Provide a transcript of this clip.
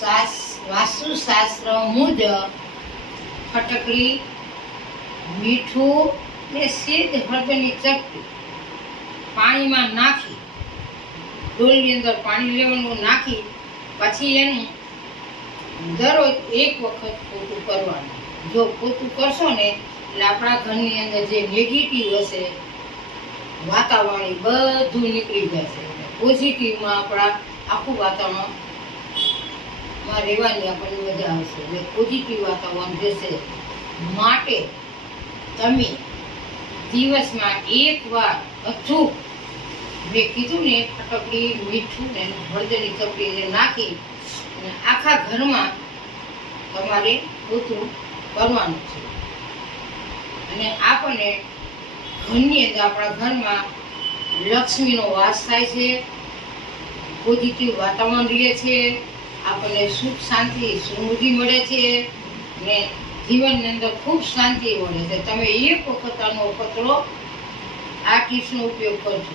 વાસ્તુશાસ્ત્ર મુજબ ફટકડી, મીઠું ને સીધ હળદરની ચપટી પાણીમાં નાખી, ડોલની અંદર પાણી લેવાનું, નાખી પછી એનું દરરોજ એક વખત પોતું કરવાનું. જો પોતું કરશો ને એટલે આપણા ઘરની અંદર જે નેગેટિવ હશે વાતાવરણ બધું નીકળી જશે. પોઝિટિવમાં આપણા આખું વાતાવરણમાં રહેવાની આપણને મજા આવશે. એટલે પોઝિટિવ વાતાવરણ રહેશે. માટે તમે દિવસમાં એકવાર અચૂક મેં કીધું ને ફટકડી, મીઠું ને હળદરની ચપટી નાખી અને આખા ઘરમાં તમારે પોતું કરવાનું છે. અને આપણને ઘરની અંદર આપણા ઘરમાં લક્ષ્મીનો વાસ થાય છે, પોઝિટિવ વાતાવરણ રહે છે, આપણને સુખ શાંતિ સમૃદ્ધિ મળે છે ને જીવનની અંદર ખૂબ શાંતિ મળે છે. તમે એક વખત આનો પતળો આ ટીપ્સનો ઉપયોગ કરજો.